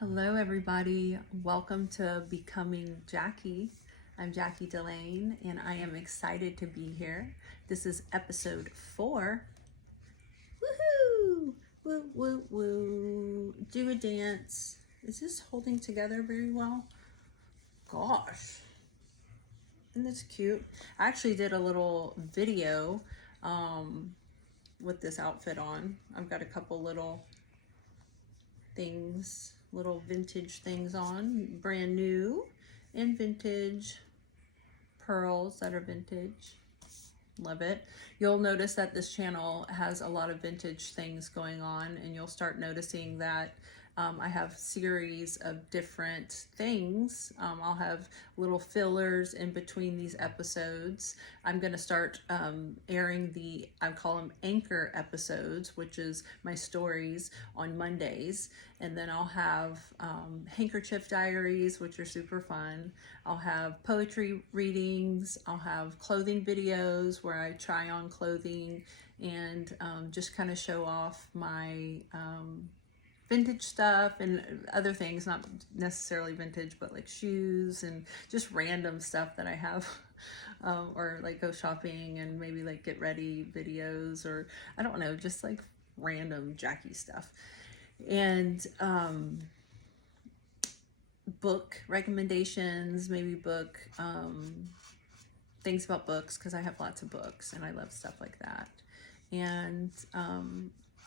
Hello, everybody. Welcome to Becoming Jackie. I'm Jackie Delane, and I am excited to be here. This is episode 4. Woohoo! Woo, woo, woo. Do a dance. Is this holding together very well? Gosh. Isn't this cute? I actually did a little video with this outfit on. I've got a couple little things, little vintage things on, brand new and vintage pearls that are vintage. Love it. You'll notice that this channel has a lot of vintage things going on, and you'll start noticing that I have series of different things. I'll have little fillers in between these episodes. I'm going to start airing I call them anchor episodes, which is my stories on Mondays. And then I'll have handkerchief diaries, which are super fun. I'll have poetry readings. I'll have clothing videos where I try on clothing and just kind of show off my vintage stuff and other things, not necessarily vintage, but like shoes and just random stuff that I have. Or like go shopping and maybe like get ready videos, or I don't know, just like random Jackie stuff. And book recommendations, maybe book things about books, because I have lots of books and I love stuff like that. And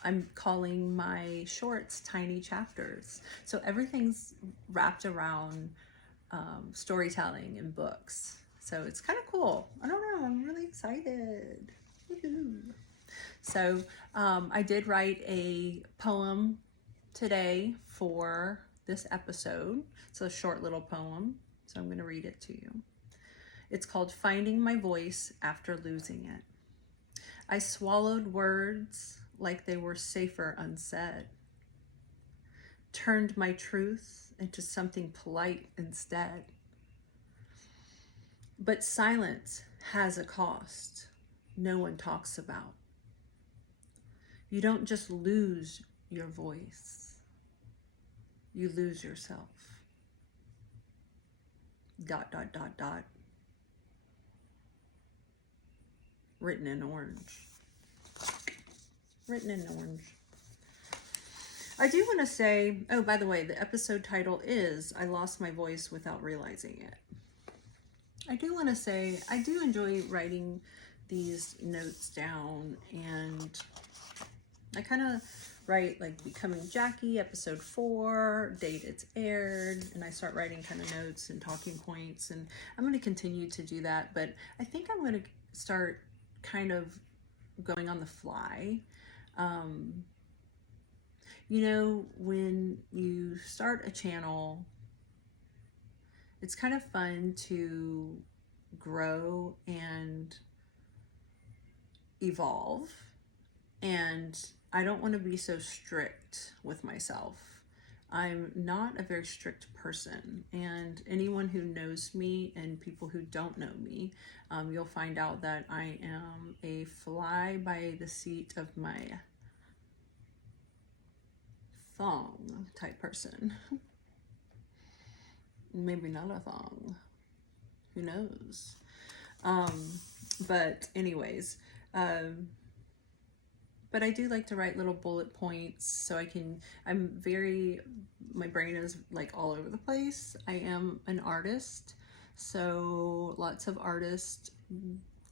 I'm calling my shorts Tiny Chapters. So everything's wrapped around storytelling and books. So it's kind of cool. I don't know, I'm really excited. Woo-hoo. So I did write a poem today for this episode. It's a short little poem, so I'm going to read it to you. It's called Finding My Voice After Losing It. I swallowed words like they were safer unsaid, turned my truth into something polite instead. But silence has a cost no one talks about. You don't just lose your voice, you lose yourself. ... Written in orange. Written in orange. I do want to say, oh, by the way, the episode title is I Lost My Voice Without Realizing It. I do want to say, I do enjoy writing these notes down, and I kind of write like Becoming Jackie, episode 4, date it's aired, and I start writing kind of notes and talking points, and I'm going to continue to do that, but I think I'm going to start kind of going on the fly. You know, when you start a channel, it's kind of fun to grow and evolve, and I don't want to be so strict with myself. I'm not a very strict person, and anyone who knows me and people who don't know me, you'll find out that I am a fly by the seat of my thong type person. Maybe not a thong, who knows. But anyways, but I do like to write little bullet points so my brain is like all over the place. I am an artist, so lots of artists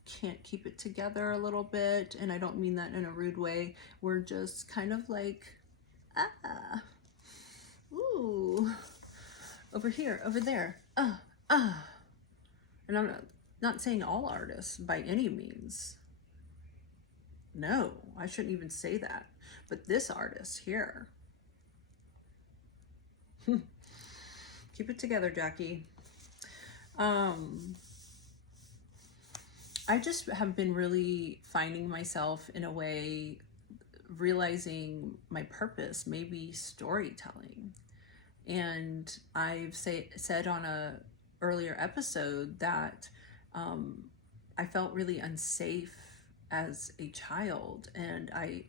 can't keep it together a little bit, and I don't mean that in a rude way. We're just kind of like, ooh, over here, over there, and I'm not saying all artists by any means. No, I shouldn't even say that. But this artist here, keep it together, Jackie. I just have been really finding myself in a way, realizing my purpose, maybe storytelling. And I've said on a earlier episode that I felt really unsafe as a child, and I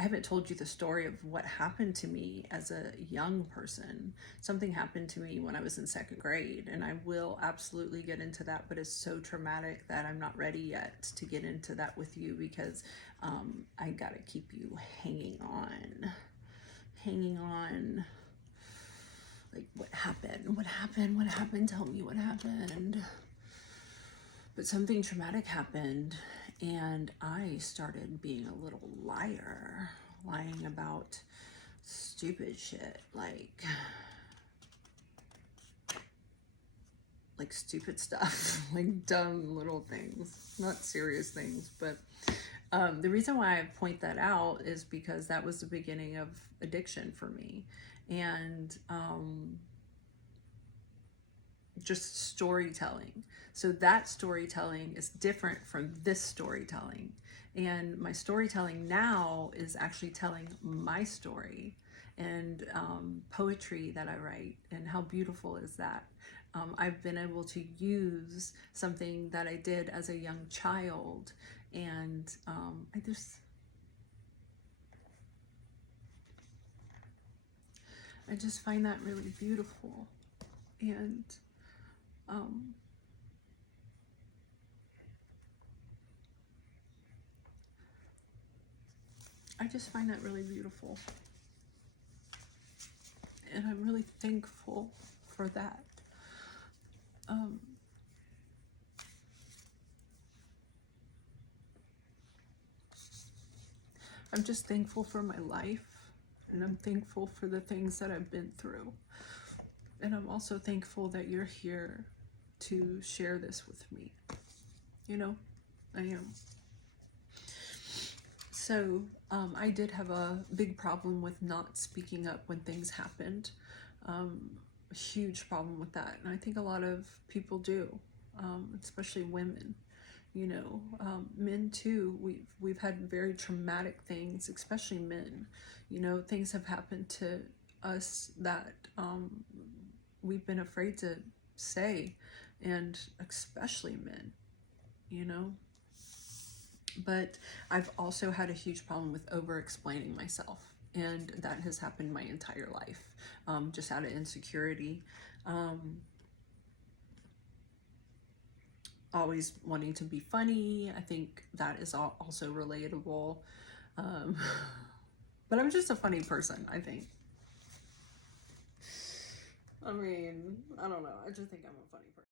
I haven't told you the story of what happened to me as a young person. Something happened to me when I was in 2nd grade, and I will absolutely get into that, but it's so traumatic that I'm not ready yet to get into that with you, because I gotta keep you hanging on. Like, what happened? Tell me what happened. But something traumatic happened, and I started being a little liar, lying about stupid shit, like stupid stuff, like dumb little things, not serious things. But the reason why I point that out is because that was the beginning of addiction for me. And just storytelling. So that storytelling is different from this storytelling. And my storytelling now is actually telling my story, and poetry that I write. And how beautiful is that? I've been able to use something that I did as a young child, and I just find that really beautiful. And I just find that really beautiful. And I'm really thankful for that. I'm just thankful for my life, and I'm thankful for the things that I've been through. And I'm also thankful that you're here to share this with me. You know, I am. So I did have a big problem with not speaking up when things happened. A huge problem with that. And I think a lot of people do, especially women. You know, men too. We've had very traumatic things, especially men. You know, things have happened to us that we've been afraid to say, and especially men. You know. But I've also had a huge problem with over-explaining myself, and that has happened my entire life, just out of insecurity. Always wanting to be funny. I think that is also relatable. But I'm just a funny person, I think. I mean, I don't know. I just think I'm a funny person.